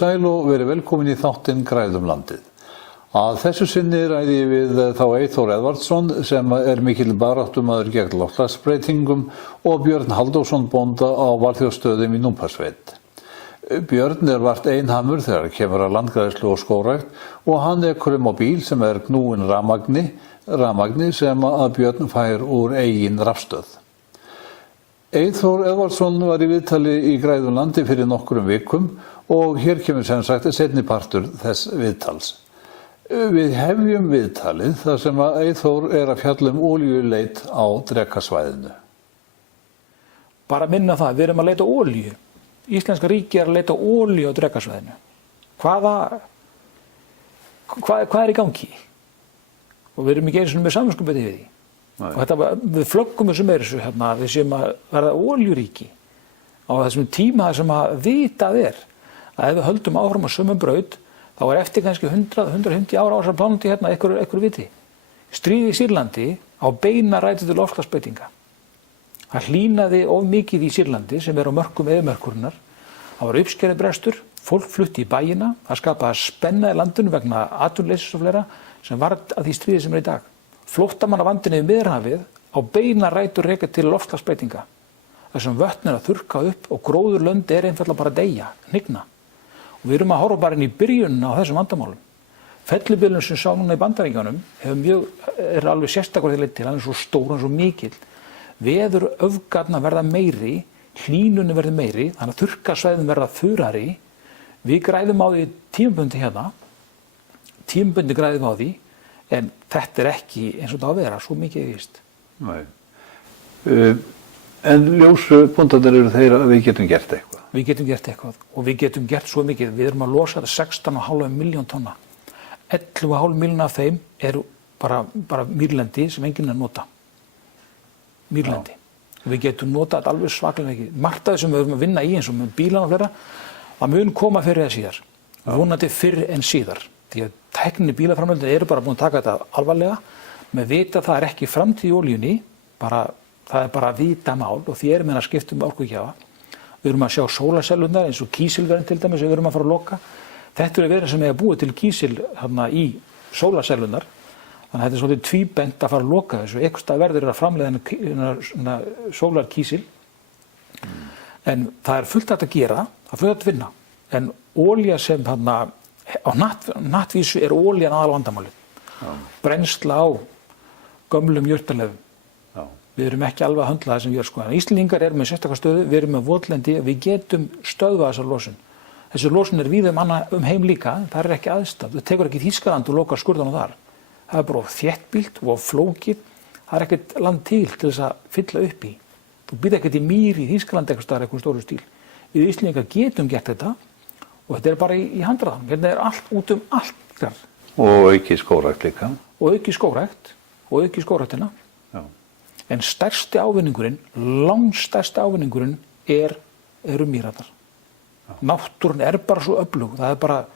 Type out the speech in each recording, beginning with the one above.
sæl og verið velkomin í þáttinn Græðum landið. Að þessu sinni ræði ég við þá Eyþór Edvardsson sem mikill baráttumaður gegn loftslagsbreytingum og Björn Halldórsson bónda á Valþjóðsstöðum í Núpasveit. Björn vart einhamur þegar kemur að landgræðslu og skógrækt og hann krum á bíl sem knúinn rafmagni sem að Björn fær úr eigin rafstöð. Eyþór Edvardsson var í viðtali í Græðum landi fyrir nokkrum vikum og hér kemur sem sagt seinni partur þess viðtals. Við hefjum viðtalið þar sem að Eyþór að fjalla olíuleit á Drekasvæðinu. Bara minna það, við erum að leita olíu. Íslenska ríki að leita olíu á Drekasvæðinu. Hvað í gangi? Og við erum ekki einu sinni með samviskubiti við því. Og við flöggum þessu meira þessu hérna, við séum að verða olíuríki á þessum tíma sem að vitað að ef við höldum áfram á sömu braut þá eftir kannski 100-150 ára á þessar plánutu hérna einhverju viti. Stríðið í Sýrlandi á beina rætur til loftslagsbreytinga. Það hlýnaði of mikið í Sýrlandi sem á mörkum eyðimerkurinnar. Það var uppskerubrestur, fólk flutti í bæina, það skapaði spenna í landinu vegna atvinnuleysis og fleira sem varð að því stríði sem í dag. Flóttamannavandinn yfir Miðjarðarhafið á beina rætur rekja til loftslagsbreytinga. Þessum vötn að þurrka upp og gróður lönd einfaldlega bara að deyja, hnigna. Og við erum að horfa bara inn í byrjunina á þessum vandamálum. Fellibylurinn sem sá núna í Bandaríkjunum alveg sérstakur þegar til, hann svo stór og svo mikill. Veður öfgarnar verða meiri, hlýnunni verður meiri, þannig að þurrkasvæðin verða þurrari. Við græðum á því tímabundi hérna, tímabundi græðum á því, en þetta ekki eins og það að vera, svo mikið víst. Nei. En ljósbóndarnir þeir að við getum gert eitthvað? Við getum gert eitthvað og við getum gert svo mikið. Við erum að losa 16,5 milljón tonna. 11,5 milljón af þeim bara mýrlendi sem enginn nota. Mýrlendi. Og við getum notað þetta alveg svaklega mikið. Margt af þessum við erum að vinna í eins og með bílana og fleira, það mun koma fyrir eða síðar. Vonandi fyrr en síðar. Því að tækninni bílaframleiðendur bara búin að taka þetta alvarlega með vita að það ekki framtíð í olíunni, það bara vita mál og því meina skiptum orkugjafa. Við erum að sjá sólarsellunar eins og kísilverðin til dæmis sem við erum að fara að loka. Þetta verið sem búið til kísil í sólarsellunar, þannig að þetta svolítið tvíbent að fara að loka þessu. Eitthvað verður að framleiða sólarkísil, en það fullt hægt að gera, það fullt hægt að vinna. En olía sem á nattvísu olían aðalvandamálið. Brennsla á gömlum jurtalefum. Við erum ekki alveg að höndla það sem við erum. En Íslendingar með sérstakar stöðu, við erum með votlendi, við getum stöðvað þessa losun. Þessi losun víða heim líka, það ekki aðstæð. Það tekur ekki Þýskaland og lokar skurðan þar. Það bara þéttbýlt og flókið. Það ekkert land til þess að fylla upp í. Þú býr ekkert í mýr í Þýskaland eitthvað stóru stíl. Við Íslendingar getum gert þetta. Og þetta bara í handraðanum. Hérna allt út allt. Og auki skógrækt líka. Og auki skógrækt og auki skógræktina. En stærsti ávinningurinn, langstærsti ávinningurinn eru mýrarnar. Náttúran bara svo öflug. Það bara,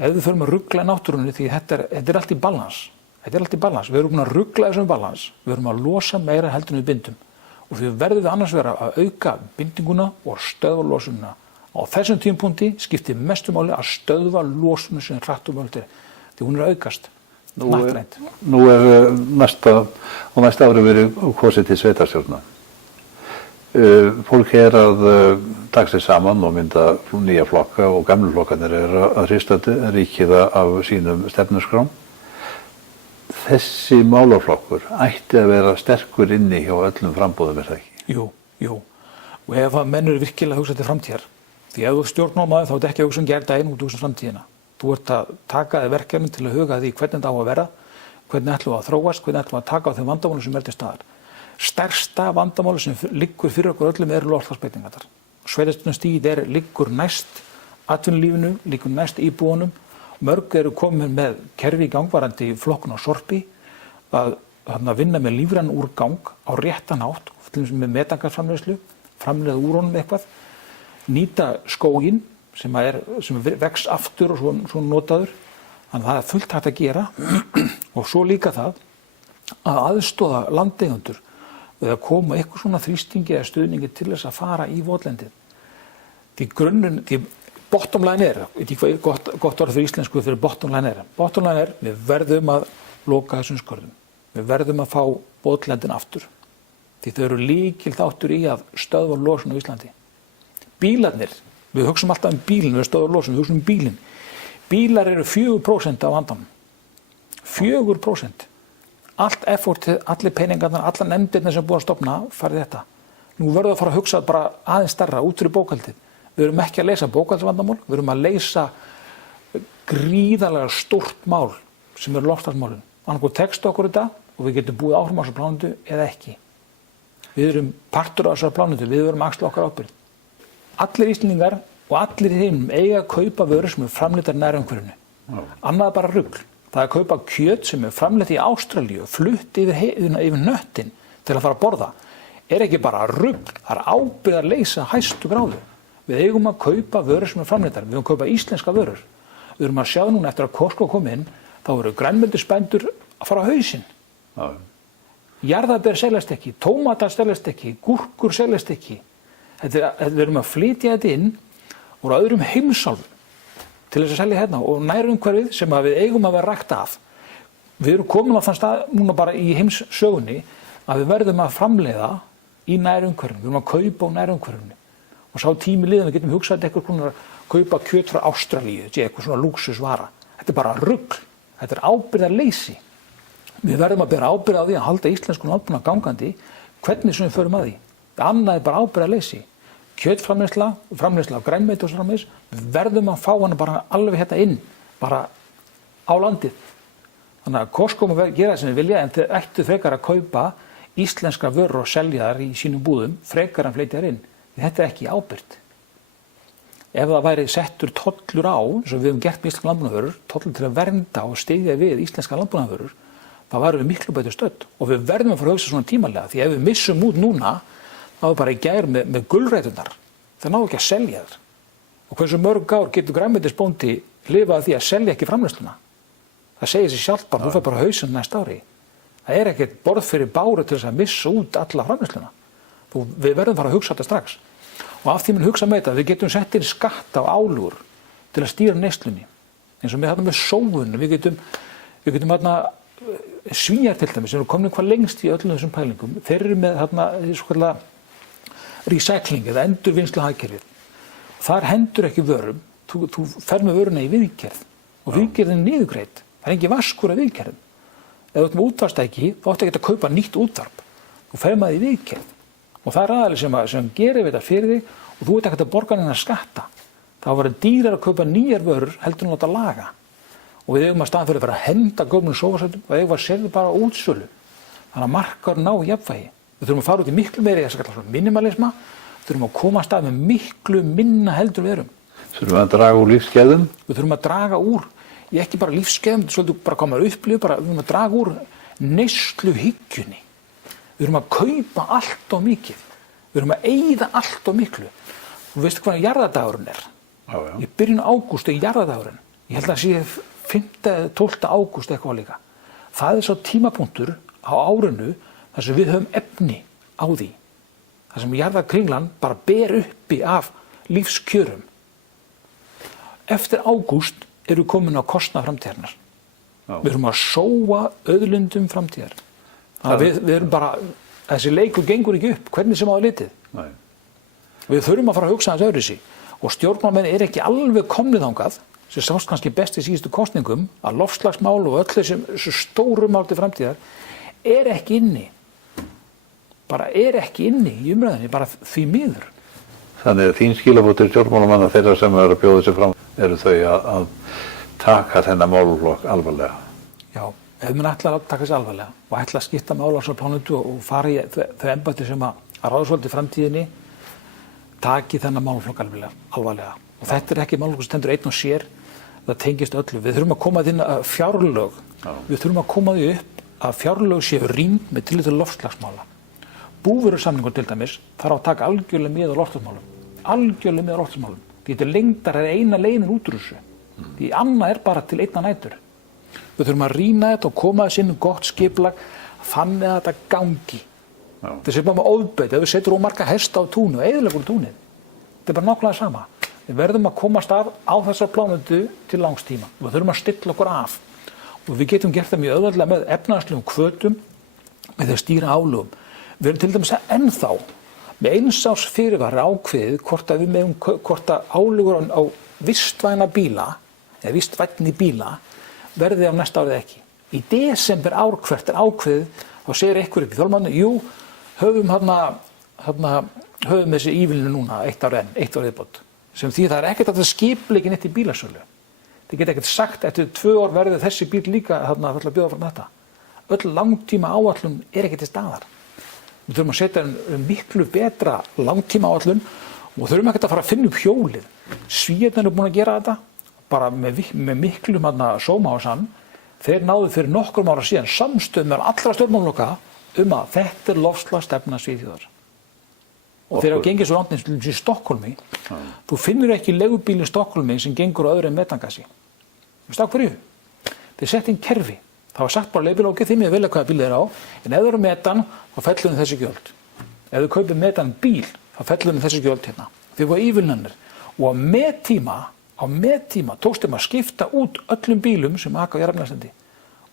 ef við förum að rugla náttúrunni því þetta allt í balans. Þetta allt í balans. Við erum búin að rugla þessum balans. Við erum að losa meira heldur en við bindum. Og því verðum við annars vera að auka bindinguna og stöðva losunina. Á þessum tímapunkti skiptir mestu máli að stöðva losunum sem hratt og mögult því hún aukast. Nú næsta ári verið kosið til sveitarstjórna. Fólk að taka sig saman og mynda nýja flokka og gamlu flokkarnir að hrista ríkið af sínum stefnuskrám. Þessi málaflokkur ætti að vera sterkur inni hjá öllum framboðum, það ekki? Jú. Og ef að menn eru virkilega að hugsa til framtíðar, því ef þú stjórnmálaður þá ekki að hugsa gærdaginn og hugsa framtíðina. Þú að taka þér verkefni til að huga því hvernig þetta á að vera, hvernig ætlum við að þróast, hvernig ætlum við að taka á þeim vandamálum sem til staðar. Stærsta vandamáli sem liggur fyrir okkur öllum loftslagsbreytingarnar. Sveitarstjórnarstigið liggur næst atvinnulífinu, liggur næst íbúunum. Mörg eru komin með kerfi í gangvarandi flokkun og sorpi að vinna með lífrænan úrgang á réttan hátt, til dæmis með metangasframleiðslu, framleiða úr honum eitthvað, nýta skóginn sem vex aftur og svo notaður. Þannig að það fullt hægt að gera og svo líka það að aðstoða landeigendur við að koma eitthvað svona þrýstingi eða stuðningi til þess að fara í votlendið. Því bottom line veit ekki hvað gott orð fyrir íslensku fyrir bottom line Bottom line við verðum að loka þessum skörðum. Við verðum að fá votlendin aftur. Því þau eru lykilþáttur í að stöðva losun á Íslandi. Bílarnir, við hugsum alltaf bílinn, við stöðva losun, við hugsum bílinn. Bílar eru 4% af vandanum. 4%. Allt effortið, allir peningarnar, allar nefndirnar sem búið að stofna farið þetta. Nú verðum við að fara að hugsa bara aðeins stærra út fyrir bókhaldið. Við erum ekki að leysa bókhaldsvandamál, við erum að leysa gríðarlega stórt mál sem eru loftslagsmálin. Annarkoð tekst okkur þetta og við getum búið áfram á þessar plánetu eða ekki. Við erum partur á þessar plánetu, við verum axla okkar ábyrgð. Allir Íslendingar og allir í heiminum eiga að kaupa vörur sem er framleiddar nær umhverfinu. Annað er bara rugl. Það er að kaupa kjöt sem er framleitt í Ástralíu, flutt yfir nöttin til að fara að borða. Er ekki bara rugl, það er ábyrgð að leysa hæstu gráðu. Við eigum að kaupa vörur sem er framleiddar, við eigum að kaupa íslenska vörur. Við erum að sjá núna eftir að Costco kom inn, þá eru grænmetisbændur að fara á hausinn. Jarðarber seljast ekki, tómatar seljast ekki, gúrkur seljast ekki. Við erum að flytja þetta inn úr öðrum heimsálfum til þess að selja hérna og nærumhverfið sem að við eigum að vera rækt af. Við erum komin á þann stað núna bara í heimssögunni að við verðum að framleiða í nærumhverfinu, við erum að kaupa á nærumhverfinu. Og sá tími liðan við getum hugsað eitthvað konar að kaupa kjöt frá Ástralíu, eitthvað svona lúxusvara. Þetta er bara rugl, þetta er ábyrgðarleysi. Við verðum að bera ábyrgð á því að halda íslensku landbúnað gangandi, hvernig sem við förum að því. Annað er bara ábyrgðarleysi. Kjötframleiðsla, framleiðsla á grænmeti og svo framvegis, við verðum að fá hana bara alveg hérna inn, bara á landið. Þannig að Costco má gera það sem við vilja, en þið ættu frekar að kaupa íslenska vörur og selja þar í sínum búðum, frekar en flytja þar inn. Þetta er ekki ábyrgð. Ef það væri settur tollur á, eins og við höfum gert með íslenska landbúnaðarvörur, tollur til að vernda og styðja við íslenska landbúnaðarvörur, þá værum við miklu betur stödd. Og við verðum að fara að hugsa svona tímalega, því ef við missum út núna, þá er bara í gær með gulræturnar. Það ná ekki að selja þær. Og hversu mörg ár getur grænmetisbóndi lifað því að selja ekki framleiðsluna? Það segir sig sjálft bara, þú fær bara hausinn næsta ári. Það er ekkert borð fyrir báru til þess að missa út alla framleiðsluna. Við verðum að fara að hugsa þetta strax. Og af því mun hugsa með þetta, við getum sett inn skatt á álúr til að stýra neyslunni. Eins og með sóun, við getum Svíar til dæmis, sem eru komin hvað lengst í öllum þessum pælingum, þeir eru með svokallega recycling eða endurvinnsluhagkerfið. Þar hendur ekki vörum, þú fer með vöruna í viðgerð og viðgerðin er niðurgreidd. Það er engin vaskur af viðgerðum. Ef þú ert með útvarpstæki, þá áttu ekki að kaupa nýtt útvarp. Þú fer með það í viðgerð. Og það er aðeins sem gerir þetta fyrir þig og þú ert ekki að borga neina skatta. Það var dýrar að kaupa nýjar vörur heldur en láta laga. Og við eigum að staðan fyrir að fara að henda gömlum sófarsætum og eigum að selja bara útsölu. Þannig að markaður ná jafnvægi. Við þurfum að fara út í miklu meiri þess að kalla minimalisma. Við þurfum að koma að stað með miklu minna heldur við erum. Þurfum að draga úr lífsgæðum? Við þurfum að draga úr, ekki bara lífsgæðum, svolítið bara koma að upplifa, við þurfum að draga úr neysluhyggjunni. Við þurfum að kaupa allt of mikið. Við þurfum að eyða allt of miklu. Og veistu hvernig jarðardagurinn er? Í byrjun ágúst er jarðardagurinn. Ég held að sé 5. eða 12. ágúst eitthvað líka. Það er svo tímapunktur á árinu þar sem við höfum efni á því. Þar sem jarðarkringlan bara ber uppi af lífskjörum. Eftir ágúst eru við komin á kostnað framtíðarinnar. Við erum að sóa auðlindum framtíðar. Þannig að við erum bara, þessi leikur gengur ekki upp, hvernig sem á það litið. Nei. Við þurfum að fara að hugsa aðeins öðruvísi. Og stjórnmálamenn er ekki alveg komnir þangað, sem sást kannski best í síðustu kosningum, að loftslagsmál og öll þessu stóru mál til framtíðar er ekki inni. Bara er ekki inni í umræðinni, bara því miður. Þannig að þín skilaboð til stjórnmálamanna þeirra sem eru að bjóða sig fram eru þau að taka þennan málaflokk alvarlega. Já, ef menn ætlar að taka þessi alvarlega og ætla að skipta mála á þessari plánetu og fara í þau embætti sem að ráða svolítið í framtíðinni, taki þennan málaflokk alvarlega. Og þetta er ekki málaflokkur sem stendur einn og sér, það tengist öllu. Við þurfum að koma því inn að fjárlög. Við þurfum að koma því upp að fjárlög séu rýnd með tilliti til loftslagsmála. Búvörusamningur til dæmis þarf að taka algjörlega mið á loftslagsmálum. Algjörlega mið á loftslagsmálum. Þetta er lengdar eða eina leiðin út úr þessu. Því annað er bara til einna nætur. Við þurfum að rýna þetta og koma þess inn með gott skipulag þannig að þetta gangi. Þetta er bara með ofbeit. Ef við setjum of marga hesta á túnu og eyðileggur túnið. Þetta er bara nákvæmlega sama. Við verðum að komast af á þessar plánetu til langs tíma. Við þurfum að stilla okkur af. Og við getum gert það mjög auðveldlega með efnahagslegum hvötum, með því að stýra álögum. Við erum til dæmis ennþá með 1 árs fyrirvari ákveðið hvort að álögur á vistvæna bíla, eða vistvænni bíla, verði á næsta árið ekki. Í desember ár hvert ákveðið, þá segir einhver upp í þolmannu, jú, höfum þessi ívilnun núna 1 ár viðbót. Sem því það ekkert að það skipleiki neitt í bílasölu. Þið geta ekkert sagt eftir 2 ár verði þessi bíl líka að bjóða frá þetta. Öll langtíma áætlun ekki til staðar. Við þurfum að setja miklu betra langtíma áætlun og þurfum ekkert að fara að finna upp hjólið. Svíarnir eru búin að gera þetta bara með miklum sóma á sann. Þeir náðu fyrir nokkrum ára síðan samstöð með allra stjórnmálaflokka að þetta loftslagsstefna Svíþjóðar. Og þeir hafa gengið svo langt eins og í Stokkhólmi. Þú finnur ekki leigubíl í Stokkhólmi sem gengur á öðru en metangasi. Veistu af hverju? Þeir sett inn kerfi. Það var sagt bara leigubíl, þið með vilja hvaða bíl þeir á, en ef þeir eru metan, þá fellur þeim þessi gjöld. Ef þú kaupir metan bíl, þá fellur þeim þessi gjöld hérna. Þeir voru ívilnanir. Og á mettíma tókst þeim að skipta út öllum bílum sem aka á jarðefnaeldsneyti.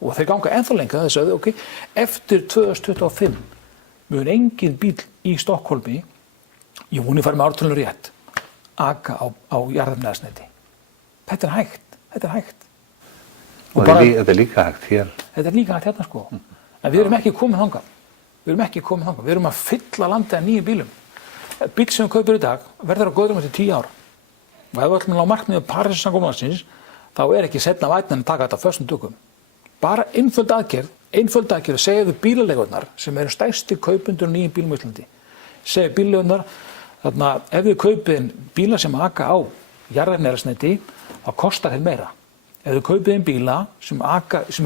Og þeir ganga ennþá lengra, þeir sögðu, eftir 2025 mun engin bíl í Stokkhólmi, ég voni að fara með ártölur rétt, aka á jarðefnaeldsneyti. Þetta er hægt. Og þetta er líka hægt hér. Þetta er líka hægt hérna sko. En við erum ekki komin þangað. Við erum að fylla landið af nýjum bílum. Bíl sem við kaupir í dag verður á góðrum eftir 10 ár. Og ef við ætlum að ná markmiðum Parísarsamkomulagsins, þá ekki seinna vænna en að taka þetta á föstum tökum. Bara einföld aðgerð að segja við bílaleigurnar sem eru stærsti kaupendur á nýjum bílum á Íslandi. Segja bílaleigurnar, þarna ef við kaupið bíla sem aka á jarðefnaeldsneyti, þá kostar þeir meira. Ef við kaupið bíla sem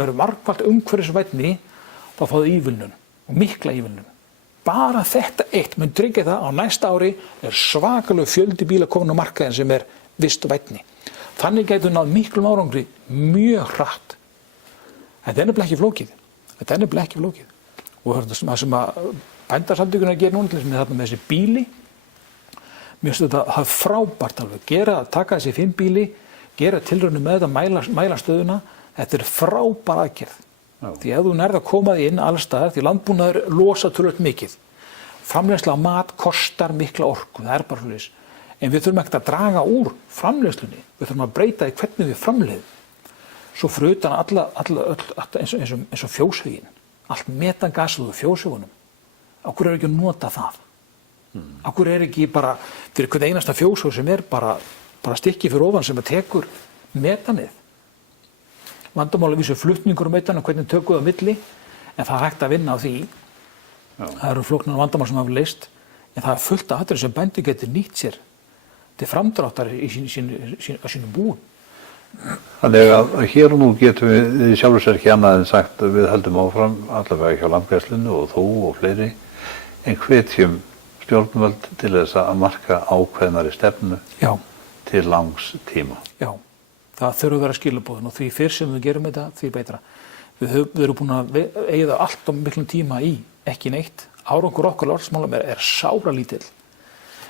eru margfalt umhverfisvænni, þá fá þau ívilnun og mikla ívilnun. Bara þetta eitt mun tryggja það á næsta ári svakalega fjöldi bíla komin á markaðinn sem vistvænni. Þannig getur náð miklum árangri mjög hratt. Þetta er nefnilega ekki flókið. Og það sem að bændasamtökurnar gera núna til þess með þessi bíli, mér finnst þetta það frábært alveg. Taka þessi 5 bíli, gera tilraunir með þetta, mæla stöðuna, þetta frábær aðgerð. Því ef þú nærð að koma því inn allstaðar, því landbúnaður losa töluvert mikið. Framleiðsla á mat kostar mikla orku, það bara svoleiðis. En við þurfum ekkert að draga úr framleiðslunni, við þurfum að breyta í hvernig við framleiðum. Svo fyrir utan eins og fjóshuginn, allt metangasið úr fjóshugunum. Á hverju ekki að nota það? Á hverju ekki bara fyrir hvern einasta fjóshug sem bara stykki fyrir ofan sem tekur metanið? Vandamáli vísu flutningur metan og hvernig tökum við á milli, en það hægt að vinna á því. Það eru flóknar vandamál sem hafa leyst, en það fullt af atriði sem bændur getur nýtt sér til framdráttar í sínum búum. Þannig að hér og nú getum við sjálfur sér ekki annað en sagt að við höldum áfram allavega hjá Landgræðslunni og þú og fleiri, en hvetjum stjórnvöld til þess að marka ákveðnari stefnu til langs tíma. Já. Það þurfa að vera skilaboðin og því fyrr sem við gerum þetta, því betra. Við erum búin að eyða allt of miklum tíma í ekki neitt. Árangur okkar loftslagsmálum sáralítill.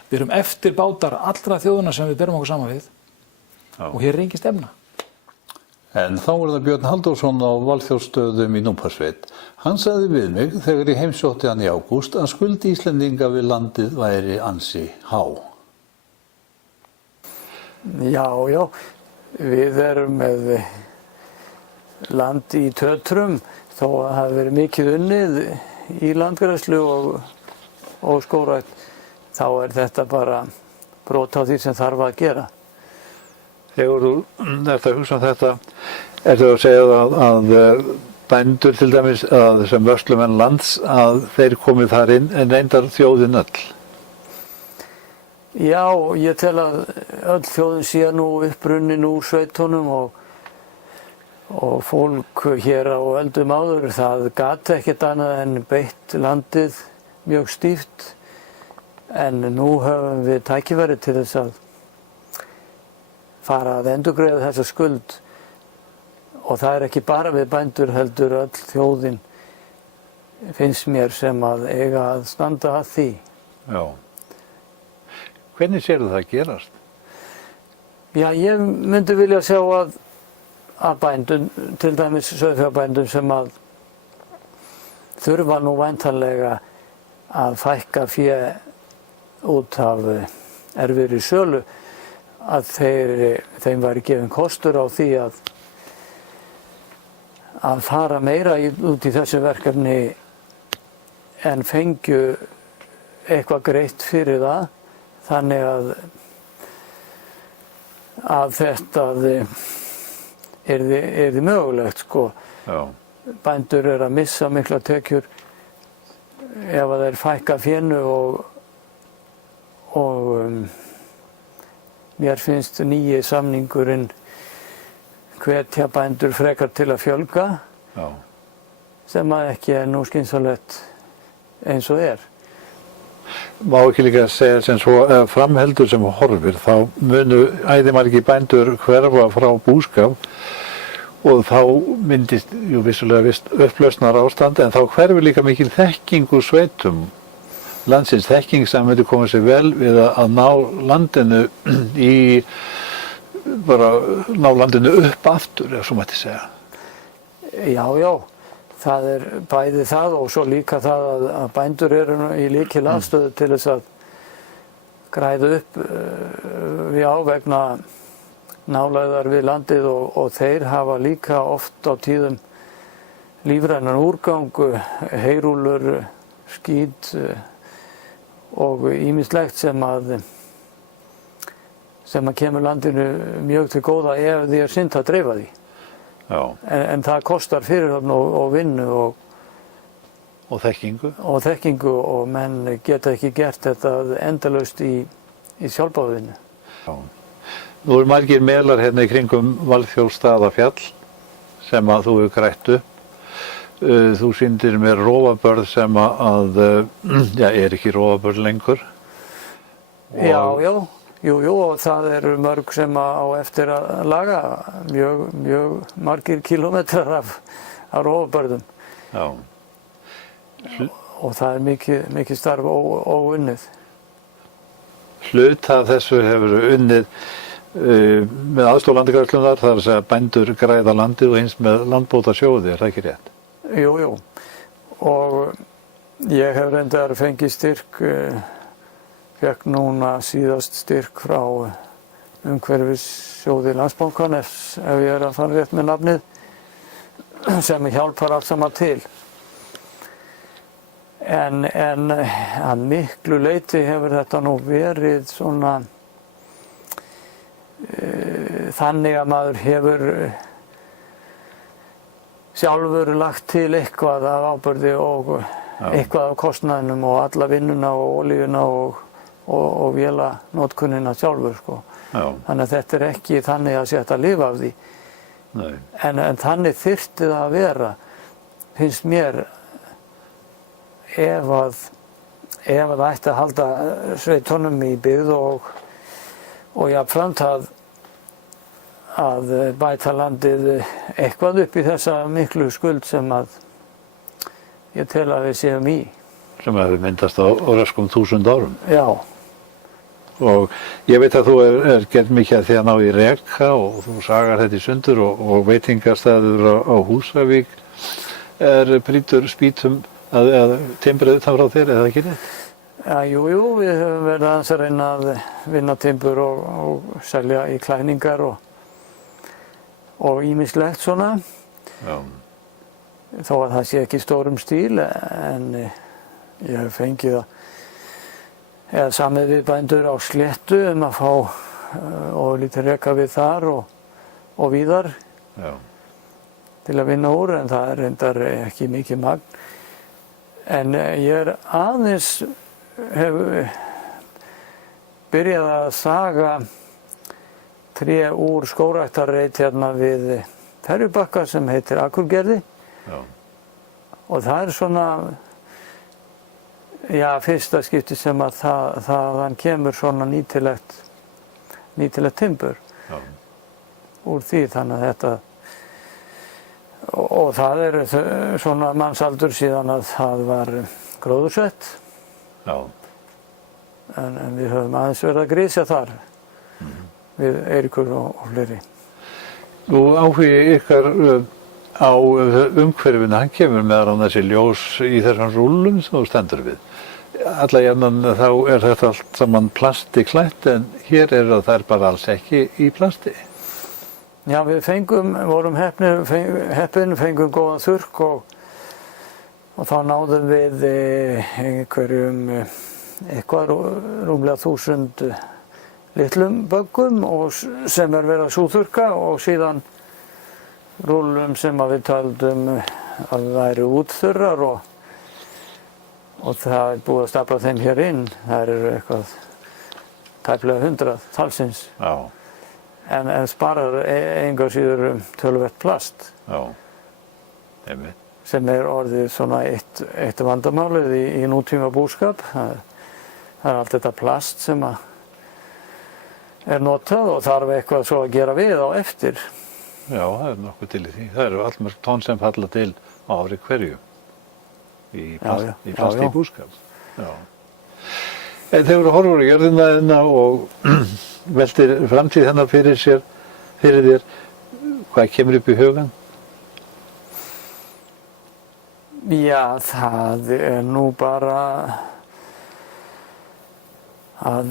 Við erum eftir bátar allra þjóðuna sem við berum okkur saman við og hér engin stefna. En þá það Björn Halldórsson á Valþjófsstöðum í Núpasveit. Hann sagði við mig þegar ég heimsótti hann í ágúst að skuld Íslendinga við landið væri ansi há. Já. Við erum með land í tötrum, þó að það hafi verið mikið unnið í landgræðslu og skógrækt, þá þetta bara brot á því sem þarf að gera. Þegar þú ert að hugsa þetta, ertu að segja að bændur til dæmis, sem vörslumenn lands, að þeir komið þar inn en reyndar þjóðin öll? Já, ég tel að öll þjóðin sé nú upprunnin úr sveitunum og fólk hér á öldum áður, það gat ekkert annað en beitt landið mjög stíft. En nú höfum við tækifæri til þess að fara að endurgreiða þessa skuld. Og það ekki bara við bændur heldur öll þjóðin, finnst mér, sem að eiga að standa að því. Já. Hvernig sérðu það gerast? Já, ég myndi vilja sjá að bændum, til dæmis sauðfjárbændum sem að þurfa nú væntanlega að fækka fé út af erfiðri sölu, að þeim væri gefinn kostur á því að fara meira út í þessu verkefni en fengju eitthvað greitt fyrir það, þannig að þetta yrði mögulegt, sko. Já. Bændur að missa mikla tekjur ef að þeir fækka fénu og mér finnst nýji samningurinn hvetja bændur frekar til að fjölga. Já. Sem að ekki nú skynsamlegt eins og Má ekki líka segja sem svo framheldur sem horfir, þá munu æðimargir bændur hverfa frá búskap og þá myndist vissulega vist upplausnar ástand, en þá hverfur líka mikil þekking úr sveitum landsins, þekking sem myndi koma sér vel við að ná landinu ná landinu upp aftur, ef svo mætti segja. Já, það bæði það og svo líka það að bændur eru í lykilaðstöðu til þess að græða upp vegna nálægðar við landið og þeir hafa líka oft á tíðum lífrænan úrgang, heyrúllur, skít og ýmislegt sem að kemur landinu mjög til góða ef því synt að dreifa því. Já. En það kostar fyrirhöfn og vinnu og þekkingu. Og þekkingu og menn geta ekki gert þetta endalaust í sjálfboðavinnu. Já. Nú eru margir melar hérna í kringum Valþjófsstaðafjall sem að þú hefur grætt upp. Þú sýndir mér rófabörð sem er ekki rófabörð lengur. Jú, og það eru mörg sem á eftir að laga, mjög margir kílómetrar af rófabörðum. Já. Og það er mikið starf óunnið. Hluta af þessu hefur unnið með aðstoð landgræðslunnar, það er að segja bændur græða landið og eins með landbótasjóði, er það ekki rétt? Jú, og ég hef reyndar fengið styrk, fekk núna síðast styrk frá umhverfissjóði Landsbankans, ef ég að fara rétt með nafnið, sem hjálpar allt saman til. En að miklu leyti hefur þetta nú verið svona þannig að maður hefur sjálfur lagt til eitthvað af ábyrgði og eitthvað af kostnaðinum og alla vinnuna og olíuna og vélanotkunina sjálfur, sko. Þannig að þetta ekki þannig að setja að lifa af því. Nei. En þannig þyrfti það að vera, finnst mér, ef það ætti að halda sveitunum í byggð og jafnframt að bæta landið eitthvað upp í þessa miklu skuld sem að ég tel að við séum í. Sem hefur myndast á röskum 1000 árum. Já. Og ég veit að þú er gert mikið að því að ná í reka og þú sagar þetta í sundur og veitingastæður á Húsavík brýtur spýtum að timbrið utan frá þér, er það ekki rétt? Já, jú, við höfum verið aðeins að reyna að vinna timbur og selja í klæningar og ýmislegt svona. Já. Þó að það sé ekki stórum stíl, en ég hef fengið eða samið við bændur á Sléttu að fá og lítið reka við þar og víðar til að vinna úr, en það reyndar ekki mikið magn. En ég aðeins hef byrjað að saga tré úr skógræktarreit hérna við Ferjubakka sem heitir Akurgerði. Já. Og það er svona, fyrsta skipti sem að þaðan kemur svona nýtilegt timbur úr því, þannig að þetta, og það er svona mannsaldur síðan að það var gróðursett. Já. En við höfum aðeins verið að grísja þar. við Eiríkur og fleiri. Nú áhugi ykkar á umhverfinu, hann kemur meðal annars í ljós í þessum rúllum sem þú stendur við. Alla jafnan þá þetta allt saman plasti klætt en hér þær bara alls ekki í plasti. Já, við vorum heppin, fengum góðan þurrk og þá náðum við eitthvað rúmlega 1000 litlum böggum sem verið að súþurrka og síðan rúllum sem við taldum að væri útþurrar og það búið að stapla þeim hér inn. Það eru eitthvað tæplega 100 talsins. Já. En sparar engu að síður töluvert plast. Já, einmitt. Sem orðið svona eitt vandamálið í nútíma búskap. Það allt þetta plast sem notað og þarf eitthvað svo að gera við á eftir. Já, það nokkuð til í því. Það eru allmörg tonn sem falla til á ári hverju í plast í búskap. Já. En þegar þú horfur á jörðina og veltir framtíð hennar fyrir þér, hvað kemur upp í hugann? Já, það nú bara að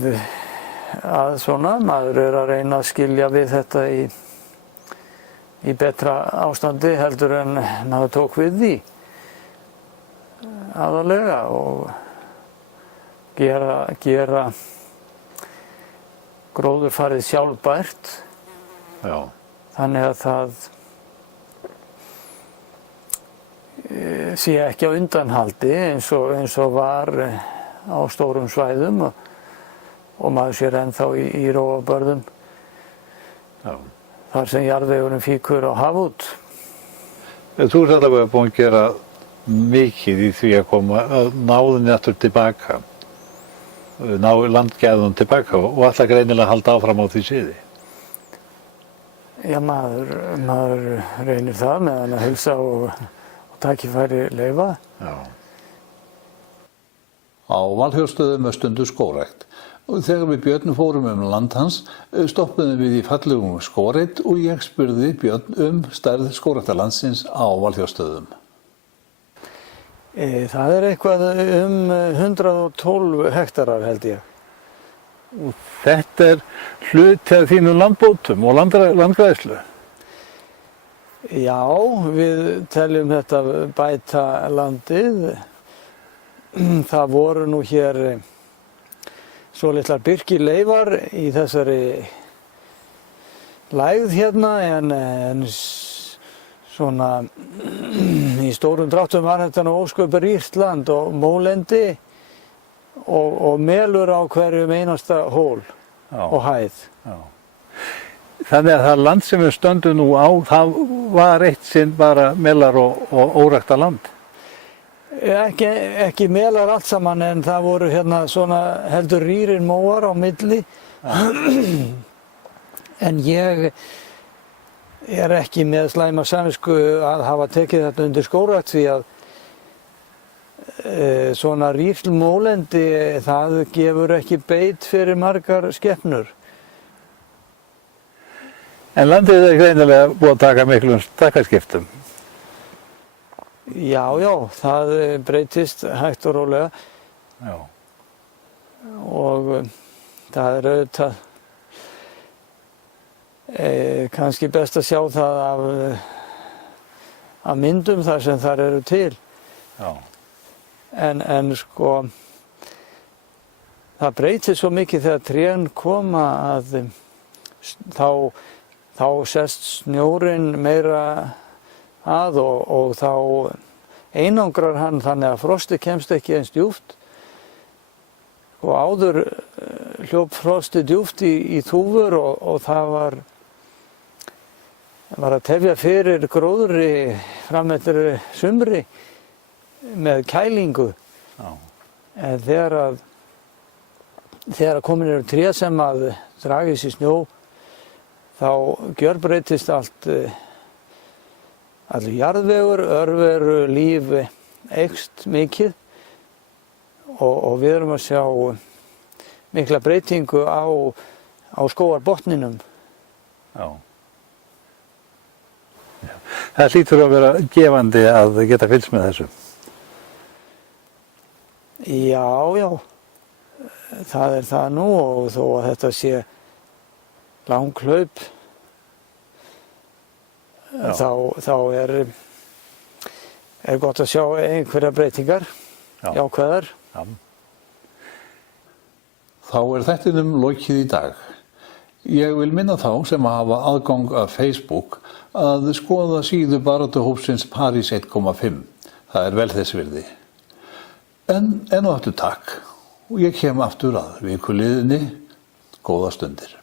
svona, maður að reyna að skilja við þetta í betra ástandi heldur en maður tók við því aðalega og gera gróðurfarið sjálfbært. Já. Þannig að það sé ekki á undanhaldi eins og var á stórum svæðum og maður sér ennþá í rófabörðum. Já. Þar sem jarðvegurinn fýkur á haf út. Þú allavega búin að gera mikið í því að ná þenni aftur tilbaka, ná landgæðunum tilbaka og alltaf greinilega halda áfram á því siði. Já, maður reynir það meðan að heilsa og tækifæri leyfa. Já. Á Valþjófsstöðum stundu skógrækt. Og þegar við Björn fórum land hans, stoppuðum við í fallegum skógreit og ég spurði Björn stærð skógræktarlandsins á Valþjófsstöðum. Það eitthvað 112 hektarar held ég. Og þetta hluti af þínum landbótum og landgræðslu? Já, við teljum þetta bæta landið. Það voru nú hér svo litlar birkileifar í þessari lægð hérna en svona í stórum dráttum var þetta nú ósköp rýrt land og mólendi og melur á hverjum einasta hól og hæð. Já. Þannig að það land sem við stöndum nú á, það var eitt sinn bara melar og órækta land? Ekki melar allt saman en það voru hérna svona heldur rýrir móar á milli. En ég ekki með slæma samvisku að hafa tekið þetta undir skógrækt því að svona rýrt mólendi það gefur ekki beit fyrir margar skepnur. En landið greinilega búið að taka miklum stakkarskiptum. Já, það breytist hægt og rólega. Já. Og það auðvitað kannski best að sjá það af myndum þar sem þar eru til. Já. En sko, það breytist svo mikið þegar trén koma að þá sest snjórinn meira að og þá einangrar hann þannig að frostið kemst ekki eins djúpt. Og áður hljóp frostið djúpt í þúfur og það var að tefja fyrir gróðri fram eftir sumri með kælingu. Já. En þegar komin eru tré sem að dragist í snjó, þá gjörbreytist allur jarðvegur, örveru, líf eykst mikið og við erum að sjá mikla breytingu á á skógarbotninum. Já. Það hlýtur að vera gefandi að geta fylgst með þessu. Já, já, það er það nú og þó að þetta sé langhlaup þá er gott að sjá einhverja breytingar, jákvæðar. Já. Þá er þættinum lokið í dag. Ég vil minna þá sem hafa aðgang að Facebook að skoða síðu baráttuhópsins París 1,5. Það er vel þess virði. En enn og aftur takk og ég kem aftur að viku liðinni. Góða stundir.